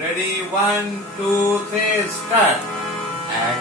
Ready 1 2 3 start এক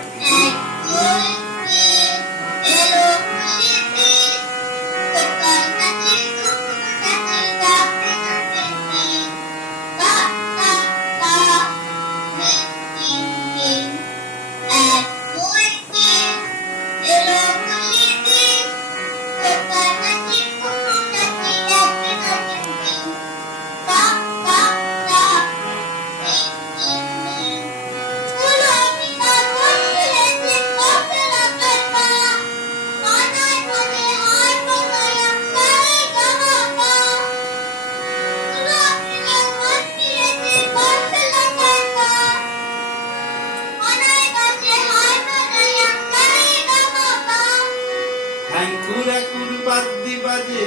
কুড়া কুড়ু বাদ্যি বাজে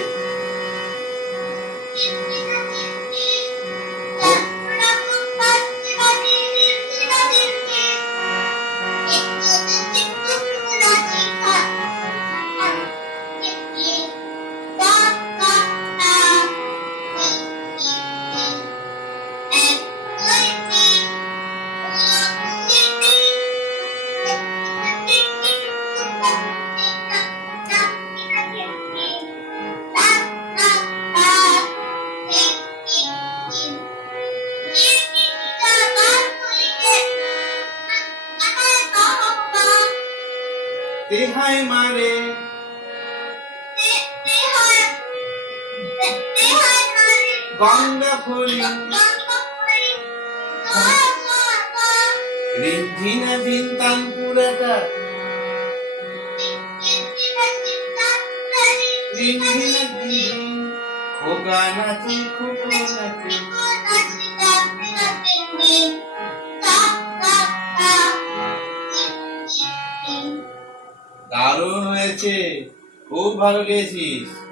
তেহাই মারে গঙ্গা ফরি রিন্ধিনা দিনতান পুরাটা রিন্ধিনা দিন খোকা নাচি খোকো নাচি দারুণ হয়েছে, খুব ভালো গেয়েছিস।